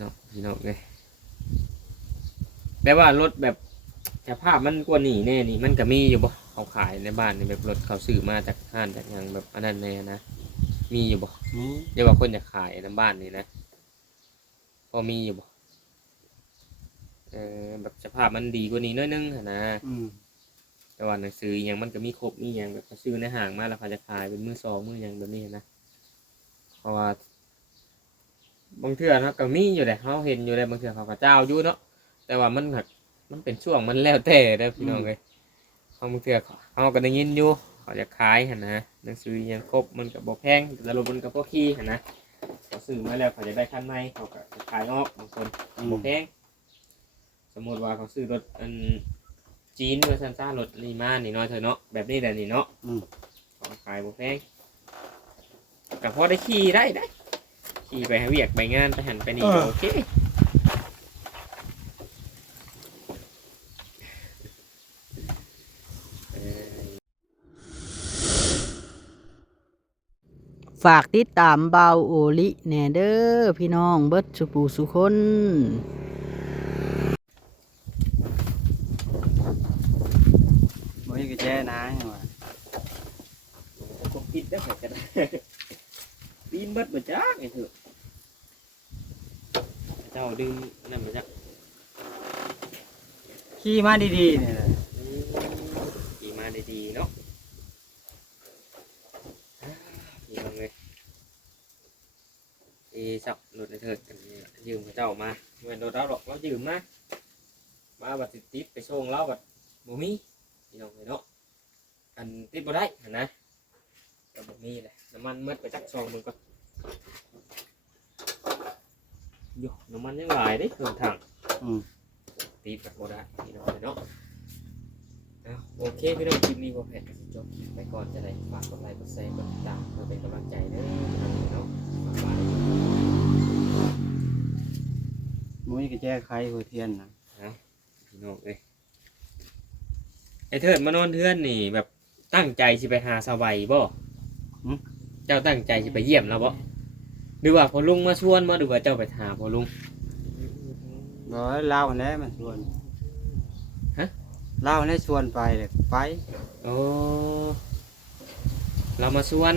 เนาะพี่น้องเลยแต่ว่ารถแบบสภาพมันกว่านี่แน่นี่มันก็มีอยู่บ่เขาขายในบ้านนี่แบบรถเขาซื้อมาจากห้างจากหยังแบบอันนั้นแน่นะมีอยู่บ่นี่เดี๋ยวว่าคนจะขายในบ้านนี่นะพอมีอยู่บ่เออแบบสภาพมันดีกว่านี้น้อยนึงหั้นนะอืมแต่ว่าหนังสืออหยังมันก็มีครบมีอหย่างแบบเขาซื้อในห้างมาแล้วเขาจะขายเป็นมือสองมืออย่างแบบนี้นะเพราะว่า บางเทื่อเนาะก็มีอยู่แหละเขาเห็นอยู่เลยบางเทื่อเขาก็เจ้าอยู่เนาะแต่ว่ามันแบบมันเป็นช่วงมันแล้วแต่เด้อพี่น้องเลยเขาบางเทื่อเขาก็ได้ยินอยู่เขาจะขายหันนะหนังสืออหยังครบมันกับบ่แพงแต่รถมันกับพวกขี้หันนะเขาซื้อมาแล้วเขาจะได้ขั้นในเขาก็จะขายออกบางคนอืมบ่แพงสมมติว่าเขาซื้อรถอันจีนเวอร์ชันซ่ารถนี่มานี่เนาะเธอเนาะแบบนี้แหละนี่เนาะอืมเขาขายบ่แพงก็พอได้ขี่ได้ได้ ขี่ไปหาเวียกไปงานไปหันไปนี่ก็โอเคเออฝากติดตามเบาโอลิแหน่เด้อพี่น้องเบิดสุปูสุคน บ่มีกระแจนะยังว่า ก็ปิดได้เหมือนกัน ปีนเบิดมาจักไอ้เถอะเจ้าดึงนั่นมาจักขี่มาดีๆเนี่แหละขี่มาได้ดีเนาะนี่ลงเลยเอีสับหลุดในเถิดอันนี้ยืมพระเจ้ามาเหมือนโดนเราหรอกเรายืมมามาบัดติดติดไปส่งเราบัดบ่มีพี่น้องเลยเนาะอันติดบ่ได้หั้นนะก็บ่มีเลยน้ำมันหมืดไปจักซองมึงก่อน โยน้ำมันยังหลายเด้เครื่องถังอืม ตีแบบโบราณพี่น้องเนาะเอาโอเคพี่น้องคลิปนี้พอแพทย์ก็สิจบไปก่อนจะได้ฝากกดไลค์กดแชร์กดติดตามเพื่อเป็นกำลังใจเด้อพี่น้องบ๊ายบายบ่มีกระแจไขหัวเทียนนะพี่น้องเอ้ยไอเทิดมานอนเทือนนี่ แบบตั้งใจสิไปหาสบายบ่เจ้าตั้งใจสิไปเยี่ยมแล้วบ่ หรือว่าพอลุงมาชวนมาหรือว่าเจ้าไปหาพอลุงบ่เล่าแหล้วมันชวนฮะ เล่าแหล้วชวนไปเลยไปโอ้เรามาชวน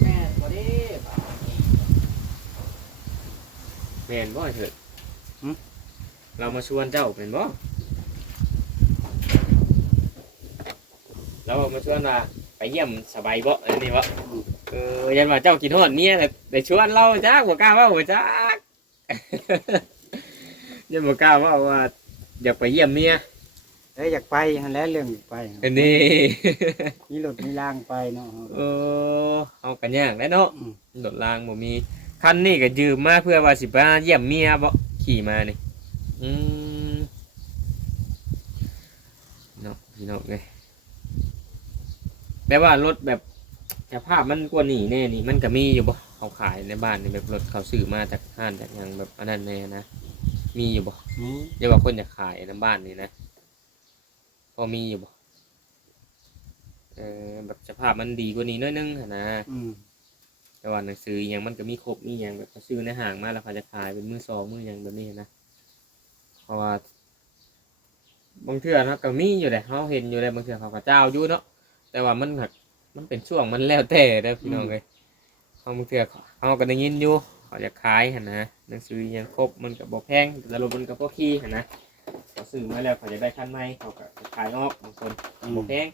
แม่บ่ได้แม่นบ่ไอเถิดเรามาชวนเจ้าเป็นบ่เรามาชวนว่าไปเยี่ยมสบายบ่อันนี้บ่เออยันว่าเจ้ากินฮอดเมียแต่แต่ชวนเราจ้าบ่กล้าเว่าบ่จ้ายันบ่กล้าเว่าว่าอยากไปเยี่ยมเมียเอ้ยอยากไปหั่นแหล้วเรื่องอยากไปอันนี้ มีรถมีล่างไปเนาะ เออเอากันยากแล้วเนาะอืม รถรางบ่มีคันนี้ก็ยืมมาเพื่อว่าสิไปเยี่ยมเมียบ่ขี่มานี่อืมเนาะพี่น้องเอ้ยแต่ว่ารถแบบ สภาพมันกว่านี่แน่นี่มันก็มีอยู่บ่เขาขายในบ้านนี่แบบรถเขาซื้อมาจากห้างจากหยังแบบอันนั้นแน่นะมีอยู่บ่นี่เดี๋ยวว่าคนจะขายในบ้านนี่นะพอมีอยู่บ่เออแบบสภาพมันดีกว่านี้น้อยนึงหั้นนะ อืมแต่ว่าหนังสืออหยังมันก็มีครบมีอหย่างแบบเขาซื้อในห้างมาแล้วเขาจะขายเป็นมือสองมืออย่างแบบนี้นะเพราะว่าบางเทื่อเนาะก็มีอยู่แหละเขาเห็นอยู่เลยบางเทื่อเขาก็เจ้าอยู่เนาะแต่ว่ามันแบบ มันเป็นช่วงมันแล้วแต่เด้อพี่น้องเลยเขาบางเทื่อเขาก็ได้ยินอยู่เขาจะขายหันนะหนังสืออหยังครบมันก็บ่แพงแต่รถมันก็พวกขี้หันนะเขาซื้อมาแล้วเขาจะได้ขั้นในเขาก็จะขายออกบางคนอืมบ่แพง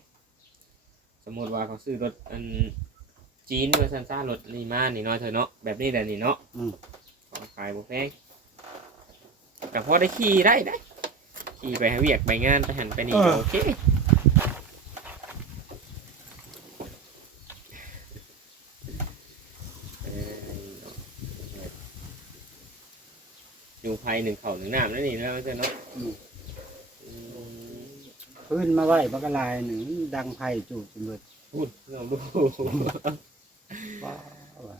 สมมติว่าเขาซื้อรถอันจีนเวอร์ชันซ่ารถนี่มานี่เนาะเธอเนาะแบบนี้แหละนี่เนาะอืมเขาขายบ่แพงก็พอได้ขี่ได้ได้ขี่ไปหาเวียกไปงานไปหันไปนี่ก็โอเคเออ อยู่ภายหนึ่งเขาหนึ่งน้ำนั่นนี่เนาะเธอเนาะอืมอืมพื้นมาไว้บักกะลายหนึ่งดังไผ่จูดจนเบิดพูดลองดูว้าวว่ะ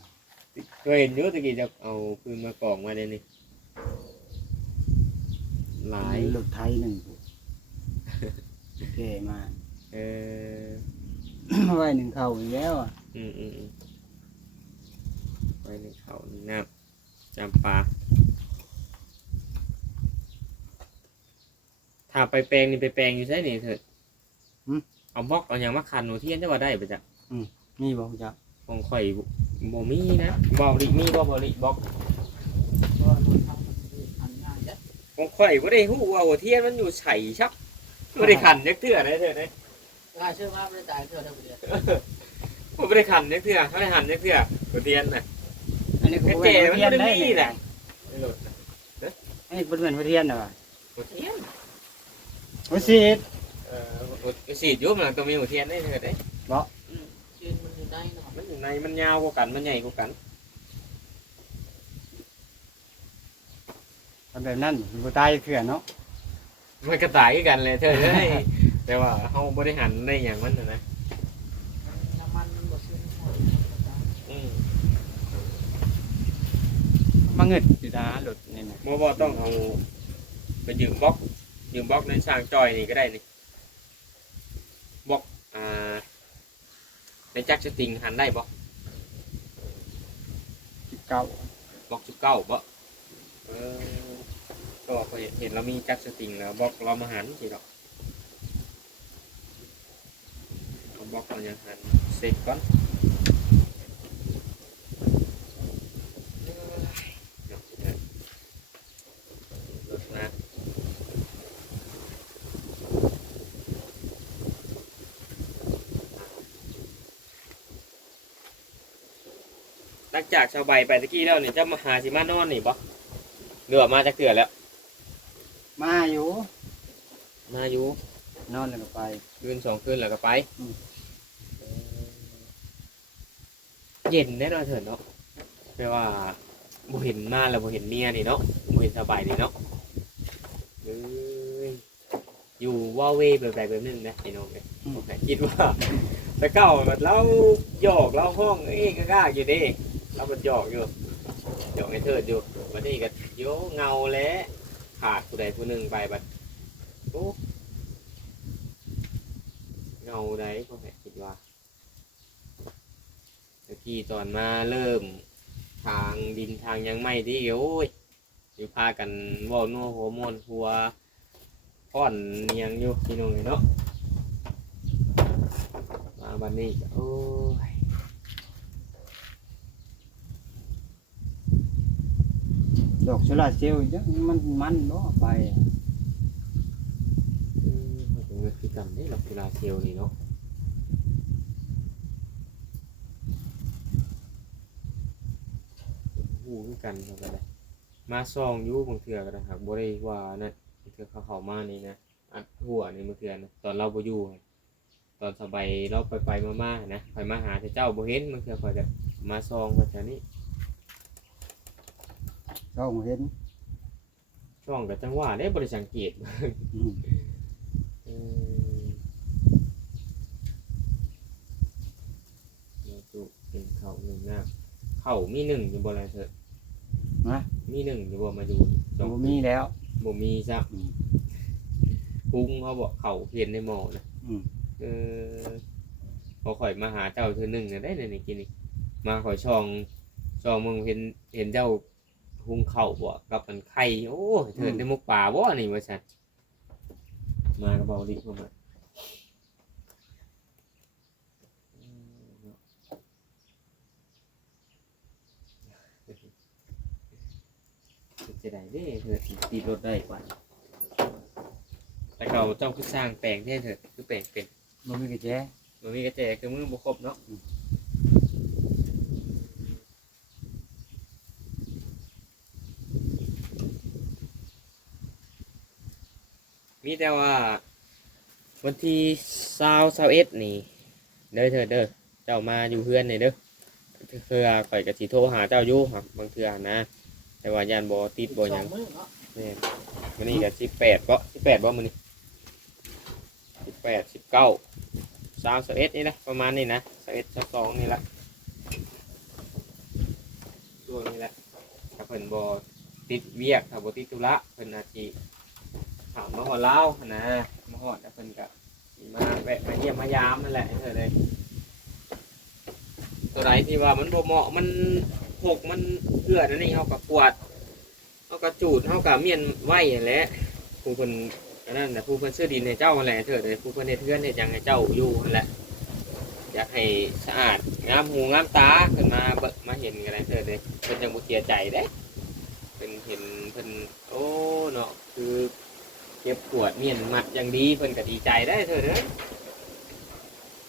เคยเห็นอยุตะกี้จะเอาปืนมากองมาเดี๋ยวนี้หลาย รถไทยหนึ่งเท่มาก เออ มาไว้หนึ่งเข่าอีกแล้วอะอืมอืมอืมไปในเขาหนึ่งน้ำจำปาาไปแปลงนี่ไปแปลงอยู่ใช่นี่เถิดหืมเอาบล็อกเอาหยังมาคันหนูเทียนจะว่าได้ปะจ๊ะมีบ่จ๊ะของข่อยบ่บ่มีนะบ่ริมีบ่บ่ริบล็อกของข่อยบ่ได้ฮู้ว่าหัวเทียนมันอยู่ไสชักบ่ได้คันจักเทื่อได้เถิดเด้กล้าเชื่อว่าไม่ได้ตายเท่าทั้งเดือนบ่ได้คันจักเทื่อเขาได้หันจักเทื่อหัวเทียนน่ะอันนี้กระคือเจเทียนมันบ่ได้ได้มีนี่น่ะนะไม่หลุดนะอันนี้เป็นเหมือนเทียนน่ะว่ะหัวเทียน โอ้สิเอ่อหัวสีดอยู่มันต้องมีหัวเทียนได้เถิดเด้ยืนมันอยู่ได้เนาะมันอยู่ในมันยาวกว่ากันมันใหญ่กว่ากันทำแบบนั้นมันบ่ตายเถื่อนเนาะมันกระต่ายคือกันเลยเธอเอ้ยแต่ว่าเฮาบริหารได้อย่างมันน่ะนะน้ำมันมันบ่ซื้อหมดอืมมาเงิดอยู่นะหลุดนี่นะบ่บ่ต้องเอาไปยืมบล็อก ยืมบล็อกในสร้างจอยนี่ก็ได้นี่บล็อกอ่าในจักรสติงหันได้บ่สิบเก้าบล็อกสิบเก้าบ่เออก็พอเห็นเห็นเรามีจักรสติงแล้วบล็อกเรามาหันสิหรอกเอาบล็อกเรายังหันเสร็จก่อนเอ้ยเดี๋ยวเดี๋ยวรถนะหลัง จากชาวใบไปตะกี้แล้วเนี่ยจะมาหาสิมานอนนี่บ่เรือมาจะเกลือแล้ว มาอยู่ มาอยู่นอนแล้วก็ไป คืนสองคืนแล้วก็ไปอืมเออเย็นแน่นอนเถิดเนาะแปลว่าบ่เห็นมาแล้วบ่เห็นเมียนี่เนาะบ่เห็นสบายนี่เนาะเอ้ยอยู่ว่าเวแบบใดแบบหนึงนะไอ้น้องเนี่ยผมก็คิดว่า แต่เก่าแบบเราหยอกเราห้องเอ้ยก็กล้าอยู่เด้ เราบัดหยอกอยู่หยอกไอ้เถิดอยู่วันนี้ก็โยเงาแล้วขาดผู้ใดผู้หนึ่งไปบัดโอ้เงาใดพ่อแม่คิดว่าตะกี้ตอนมาเริ่ม ทางดินทางยังไม่ที่โอ้ยอยู่พากันว่านัวหัวมวนหัวพ่อนเนียงอยู่พี่น้องเนาะมาบันนี้โอ้ย ดอกโซลาร์เซลล์จังมันมันบ่ไปอะอืมมันเป็เงินคือกันนี่เรากีฬาเซลนี่เนาะหูคือกันเขาก็ได้มาซองอยู่บางเทื่อก็ได้หากบ่ได้ว่านั่นบางเทื่อเขาเข้ามานี่นะอัดหัวนี่บางเทื่อนะตอนเราบ่อยู่อะตอนสบายเราไปไปมาๆนะไปมาหาแต่เจ้าบ่เห็นบางเทื่อคอยจะมาซองว่าแถ วนี้ก็เห็นช่องกับจังหวะได้บ่ได้สังเกตอืมอืมเราจุเป็นเขาหนึ่งหน้าเขามีหนึ่งอยู่บนอะไรเถอะนะมีหนึ่งอยู่บนมาดูสองบ่มีแล้ว บ่มีจ้ะอืมพุงเขาบอกเขาเพียนในหมอนะอืม เออพอข่อยมาหาเจ้าเธอหนึ่งน่ะได้เลยนี่กินนี่มาข่อยช่องช่องมึงเห็นเห็นเจ้า หุงเข่าบ่กับมันไข่โอ้ยเธอได้มุกป่าบ่นี่ว่าซั่นมากระเบาดิเข้ามาจะได้เด้เธอสิตีรถได้กว่าแต่เขาเจ้าคือสร้างแปลงแท้เถอะคือแปลงเป็นบ่มีกระแจมันมีกระแจคือมือบุครบเนาะ แต่ว่า วันที่ซาวซาวเอสนี่ เด้อเธอเด้อเจ้ามาอยู่เพื่อนนี่เด้อเพื่อข่อยกะสิโทรหาเจ้าอยู่ครับบางเทื่อนะ แต่ว่ายานบอติดบอยังเนาะนี่มันนี่กับสิบแปดบ่สิบแปดบ่มันนี่สิบแปดสิบเก้าสามสิบเอ็ดนี่นะประมาณนี้นะสิบเอ็ดสิบสองนี่ละช่วนี้แหละถ้าเพิ่นบ่ติดเวียกถ้าบ่ติดธุระเพิ่นอาจสิ ถามมาหอดเล่านะมาหอดแล้วเพิ่นก็สิมาแวะมาเยี่ยมมายามนั่นแหละเธอเลย ตัวไหนที่ว่ามันบ่เหมาะมันหกมันเอื้อนั่นนี่เฮาก็กวาดเขาก็จูดเขาก็เมียนไหวนั่นแหละผู้คนเอ่อันนั้นน่ะผู้เพิ่นซื้อดินให้เจ้านั่นแหละเถิดเลยผู้เพิ่นเฮ็ดเทือนเฮ็ดหยังให้เจ้าอยู่นั่นแหละอยากให้สะอาดงามหูงามตาขึ้นมาเบิมาเห็นกันเลยเถิดเลยเพิ่นยังบ่เสียใจเด้เพิ่นเห็นเพิ่นโอ้เนาะคือ เก็บขวดเมียนมัดอย่างดีเพิ่นก็ดีใจได้เถิดเด้อ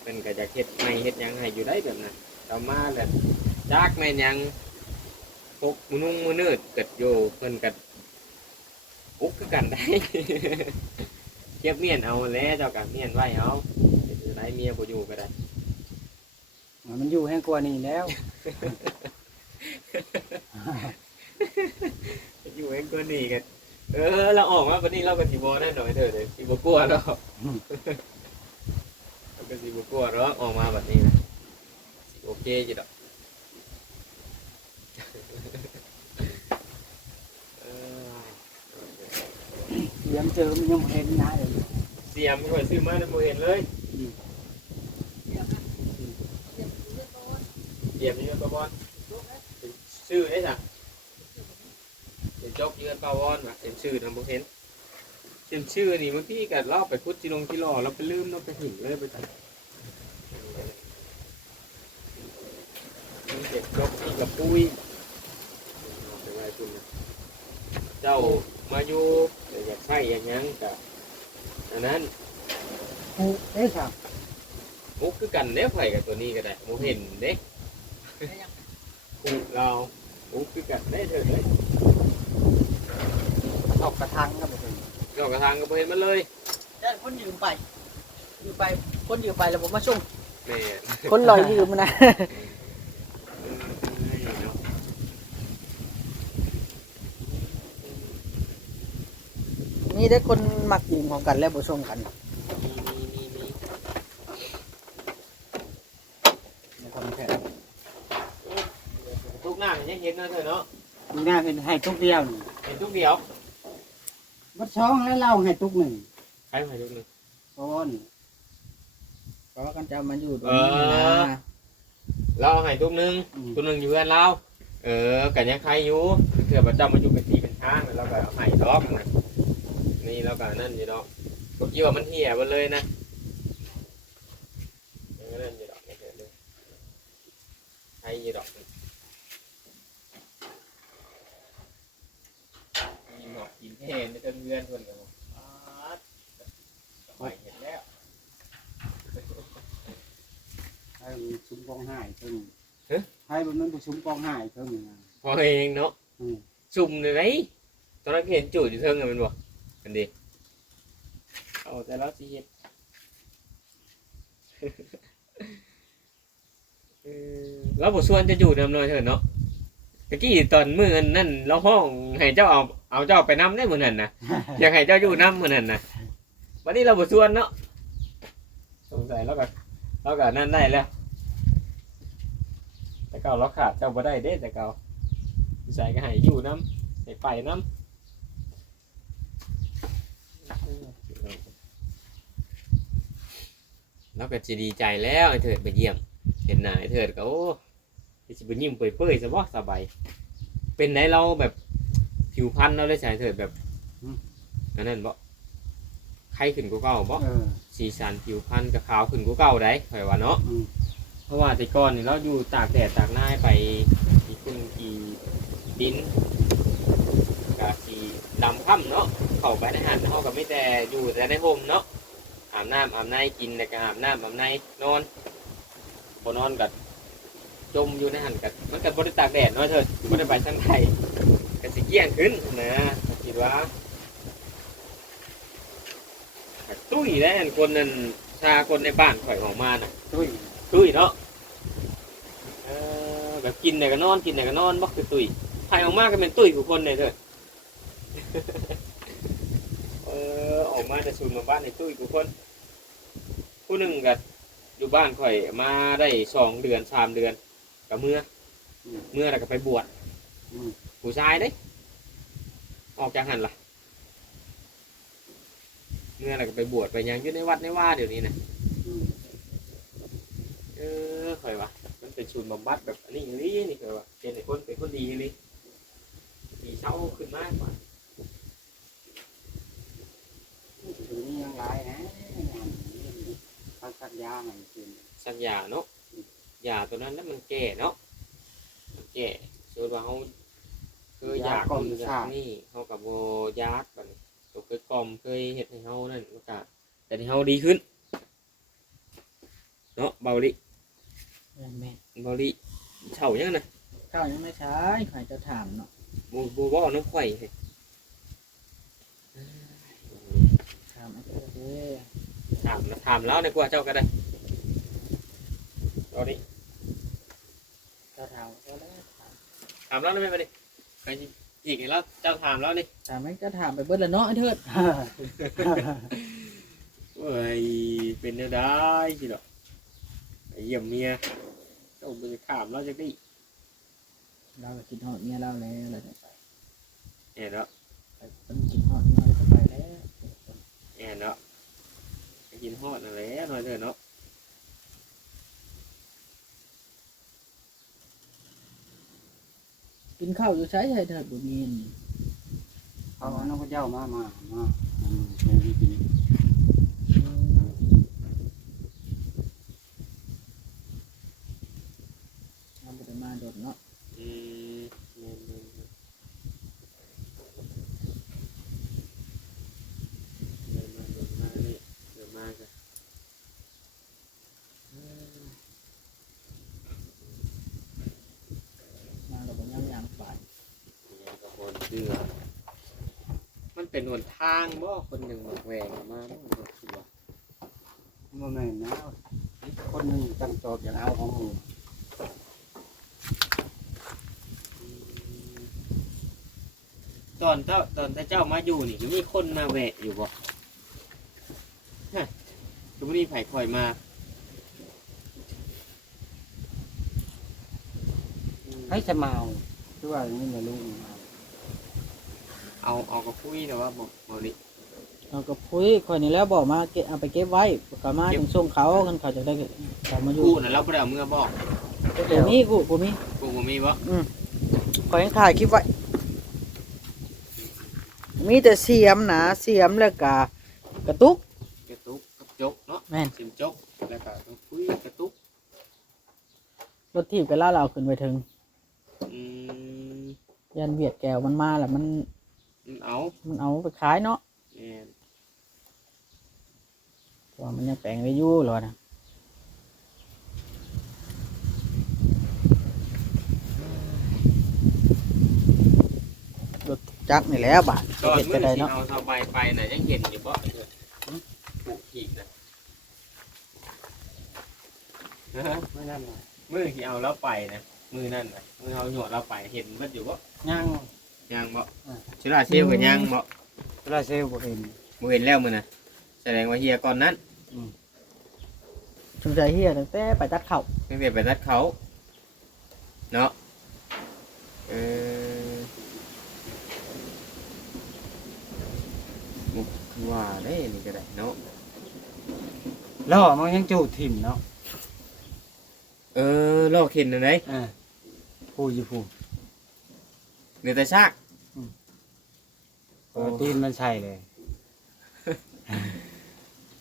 เพิ่นก็จะเฮ็ดใหม่เฮ็ดหยังให้อยู่ได้แบบนั้นต่อมาแล้วจากแม่นหยังพกมือนุ่งมือนืดเกิดอยู่เพิ่นก็อุกคือกันได้ เก็บเมียนเอาแล้วเจ้ากับเมียนไว้เอาเฮ็ดจั่งใดเมียบ่อยู่ก็ได้ มันอยู่แห้งกว่านี้แล้ว อยู่เองก็หนีกัน เออ เราออกมาวันนี้เราก็สิบได้หน่อยเถอะเดี๋ยวสิบกลัวแล้วอืมเราก็สิบกลัวแล้วออกมาแบบนี้นะสิโอเคจีดอกเออเลี้ยงเจอมันยังบ่เห็นนะเลยเสียมไม่ค่อยซื้อมาแล้วบ่เห็นเลยอืมเสียมนี่ก็บอลชื่อได้จ้ะเป็น จกยืนปาวอนว่ะเป็นชื่อนะบ่เห็นเป็นชื่อนี่บางทีก็เล่าไปพุทธิลงที่รอเราไปลืมเราไปหินเลยไปจ้ะมีเด็กจกนี่กับปุ้ยเป็นไรคุณนะเจ้ามาอยู่แต่อยากใช้อย่างยังกับอันนั้นผู้เอ๊ะครับมุกคือกันเด้ไผ่กับตัวนี้ก็ได้โมเห็นเด้คุเรามุกคือกันได้เถอะเลย ออกกระทังก็ไปถึงนอกกระทางก็บ่เห็นมันเลยได้คนยืมไปยืมไปคนยืมไปแล้วผมมาส่งแม่คนลอยยืมนะเนาะมีได้คนมักยืมของกันแล้วบ่ส่งกันมีมีมีมีในความแข็งทุกหน้ามันยังเห็นนะเธอเนาะ มีหน้าเป็นให้ทุกเดียวนี่เห็นทุกเดียว บัดช้องแล้วเล่าให้ทุกหนึ่งใครมาทุกหนึง ก้อนเพราะว่ากันจะมาอยู่ตรงเอนี้อนะเราเอาให้ทุกหนึงอืมตัวหนึ่งอยู่เพื่อนเราเออกันยังใครอยู่เถื่อประจำมาอยู่เป็นทีเป็นทางแล้วก็เอาให้ดอกนะนี่เราก็นั่นอยู่ดอกกดยี่ว่ามันเหี้ยหมดเลยนะยังก็นั่นอยู่ดอกไม่เห็นเลยใครอยู่ดอกกินหอ กกินเทนในเพื่อนเพื่อนคนกันไปเห็นแล้วให้มันชุมกองหายเพิ่งเอ๊ะให้มันมันชุมกองหายเพิ่งนะพอเองเนาะอืมซุ่มเลยไหมตอนนั้นเห็นจู่อยู่เทิงกันเป็นบ่กันดีเอาแต่ละสิเฮ็ดเออเราบ่ส่วนจะอยู่นำหน่อยเถอะเนาะ ตะกี้ตอนมื้ออันนั่นเราห้องให้เจ้าเอาเอาเจ้าไปนำได้มื้อนั้นนะอยากให้เจ้าอยู่นำมื้อนั้นนะวันนี้เราบ่ส่วนเนาะสงสัยเราก็เราก็นั่นได้แล้ว แต่เก่าเราขาดเจ้าบ่ได้เด้แต่เก่าใส่ก็ให้อยู่นำให้ไปนำเราก็สิดีใจแล้วไอ้เถิดไปเยี่ยม เห็นหน้าไอ้เถิดก็โอ้ย สิไปยิ้มเปื่อยๆซะบ่สบาย เป็นไหนเราแบบผิวพรรณเราได้ใส่เถิดแบบอันนั้นบ่ไข้ขึ้นกว่าเก่าบ่เออ สีสันผิวพรรณก็ขาวขึ้นกว่าเก่าได้ข่อยว่าเนาะอืม เพราะว่าแต่ก่อนนี่เราอยู่ตากแดดตากหน้าไปกี่คุณกี่ดินกะสีดำค่ำเนาะเข้าไปในหันเขาก็ไม่แต่อยู่แต่ในโฮมเนาะอาบน้ำอาบในกินแล้วก็อาบน้ำอาบในนอนบนนอนกับ จมอยู่ในหันกับมันกับบริตากแดดเนาะเถิดบริไปทางไทยก็สิเกี้ยงขึ้นนะคิดว่าก็ตุ้ยแล้วอันคนนั้นชาคนในบ้านข่อยออกมาน่ะตุ้ยตุ้ยเนาะเออแบบกินแต่ก็นอนกินแต่ก็นอนบ่คือตุ้ยใครออกมาก็เป็นตุ้ยผู้คนเลยเถอะเออออกมาจะสูนมาบ้านในตุ้ยผู้คนผู้หนึ่งก็อยู่บ้านข่อยมาได้สองเดือนสามเดือน กับเมื่ออืมเมื่อแล้วก็ไปบวชอืมผู้ชายเด้ ออกจากหันล่ะ เมื่อแล้วก็ไปบวชไปหยังอยู่ในวัดในว่าเดี๋ยวนี้นะอืมเออข่อยว่ามันเป็นศูนย์บำบัดแบบอันนี้อย่างนี้นี่ข่อยว่าเป็นไอ้คนเป็นคนดีเลยดีเศร้าขึ้นมากกว่าหลายนะเขาสักยามันกินสักยาเนาะ ยาตัวนั้นนั้นมันแก่เนาะมันแก่สมมติว่าเขาคืออยากกินอยากนี่เขากับโบยากบัดนี้ตัวเคยกล่อมเคยเฮ็ดให้เขานั่นมันก็แต่ที่เขาดีขึ้น เนาะเบาลิแม่เบาลิเฉายังนะข้าวยังไม่ใช้ใครจะถามเนาะบูบูบ่น้ำข่อยให้ถามไอ้เจ้าเด้อถามนะถามแล้วในกว่าเจ้าก็ได้เอาดิ เจ้าถามก็ได้ถามถามแล้วได้ไหมมาดิใครสิอีกแล้วเจ้าถามแล้วนี่ถามแม่งก็ถามไปเบิดละเนาะไอ้เถิดเว้ยเป็นเนื้อได้สิดอกไปเยี่ยมเมียเจ้าไปถามแล้วจะได้เราก็กินฮอดเมียเราแล้วอะไรเนี่ยเห็นแล้วไปต้องกินฮอดเมียเราก็ไปแล้วเห็นแล้วไปกินฮอดนั่นแหละหน่อยเถอะเนาะ กินข้าวอยู่ใช้ใช้เถิดบุญมีนเขาเอาน้องพระเจ้ามามามาอืมเดี๋ยวนี้กินทำประมาณโดดเนาะ อืมเงินเงินเงินเดินมาเดินมานี่เดินมากัน มาเราเป็นย่างยางฝ่าย เนี่ย ก็คนเชื่อมันเป็นหนทางบ่คนหนึ่งบอกแหวงมาบ่บอกสิว่าบ่แม่นนะคนหนึงตั้งตอบอย่างเอาของหมู่ตอนเจ้าตอนที่เจ้ามาอยู่นี่ก็มีคนมาแวะอยู่บ่ฮะก็ไม่มีไผคอยมาให้จะเมาคือว่านี่ไม่รู้เมา เอาเอากระพุ้ยแต่ว่าบอกบอกดิเราก็คุยคอยนี่แล้วบอกมาเก็บเอาไปเก็บไว้ก็มาเก็บถึงส่งเขากันเขาจะได้เขามาอยู่กูน่ะเราบ่ได้เอาเมื่อบอกกูมีกูกูมีกูบ่มีบ่ขอยังถ่ายคลิปไว้ มีแต่เสียมนะเสียมแล้วก็กระตุกกระตุกกระจกเนาะแม่นสิมจกแล้วก็กระพุ้ยกระตุกรถทีบก็ล่าเราขึ้นไปถึงอืมยันเวียดแก้วมันมาแล้วมัน มันเอามันเอาไปขายเนาะแม่นเพราะว่ามันยังแปลงไว้อยู่หรอนะรถจักรนี่แหล้วบาทตอนเฮ็ดมื้ไปอได้ที่เนาะเอาสบายไปน่ะยังเห็นอยู่บ่เออหึปลูกขีกนะนะฮะไม่นั่นน่ะมือที่เอาเราไปนะมือนั่นนะมือเอาหนวดเราไปเห็นมันอยู่บ่ยัง ยังบ่อ่าชิลาเชียวกับยังบ่เวลาเซลล์บ่เห็น บ่เห็นแล้วมือน่ะแสดงว่าเฮียก่อนนั้นสงใจเฮียตั้งแต่ไปตัดเข่าตั้งแต่ไปนัดเขาเนาะเออมุกว่าได้นี่ก็ได้เนาะล่อมันยังจูดถิ่มเนาะเออลอกเห็นอันไหนอ่าผู้อยู่ผู้เหลือแต่ซาก เออตีนมันใช่เลย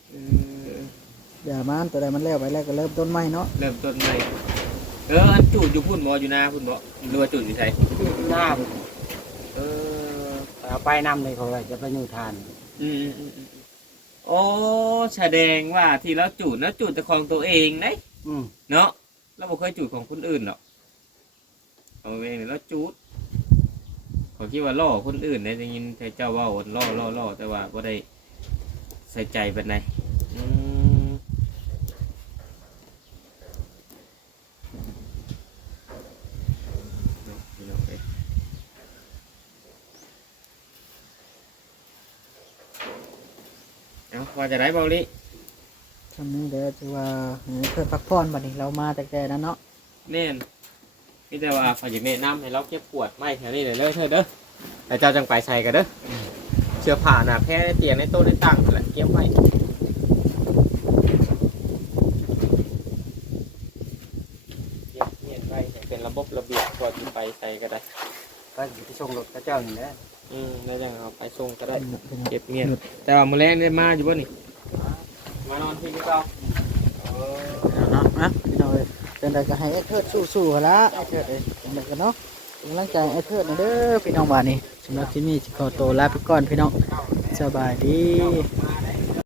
เอออย่ามันตัวใดมันแล้วไปแล้วก็เริ่มต้นใหม่เนาะเริ่มต้นใหม่เอออันจูดอยู่พุ่นบ่อยู่นาพุ่นบ่หรือว่าจูดอยู่ไสหน้าเออเอาไปนำเลยเขาว่าจะไปอยู่ทาน อืมอืมอืมอืมโอ้แสดงว่าที่เราจูดนะจูดแต่ของตัวเองนะอืมเนาะเราบ่เคยจูดของคนอื่นหรอกเอาเองเนี่ยเราจูด ขอคิดว่าล่อคนอื่นได้ยินแต่เจ้าเว่าว่าล่อล่อล่อแต่ว่าบ่ได้ใส่ใจเป็นไงอืมเนาะพี่น้องเอ้ยเอาว่าจะได้เบาลิทำนึงเดี๋ยวจะว่าให้เพื่อนพักผ่อนบัดนี้เรามาแต่แต่นั้นเนาะแน่น นี่แต่ว่าขออยากแนะนำให้เราเก็บปวดไม้แถวนี้เลยเด้อเธอเด้อแต่เจ้าจังไปใส่กันเด้ออเสื้อผ้าหนาแพ้ในเตียงในโต๊ะในตั้งนั่นแหละเก็บไว้เก็บเงียนไว้ให้เป็นระบบระเบียบพอที่ไปใส่ก็ได้ ก็ไปส่งรถพระเจ้านี่แหละอืมแล้วจังเอาไปส่งก็ได้เป็นเป็นเก็บเงียนแต่ว่ามื้อแรกได้มาอยู่บ่นี่มานอนที่นี่เราเนาะนะพี่น้องเอ้ย จังใดก็ให้ไอ้เทิดสู้ๆหั่นละไอ้เทิดเอ้ยจังใดก็เนาะกำลังใจไอ้เทิดนะเด้อพี่น้องบ้านนี้สำหรับที่นี่ขอตัวลาไปก่อนพี่น้องสบายดี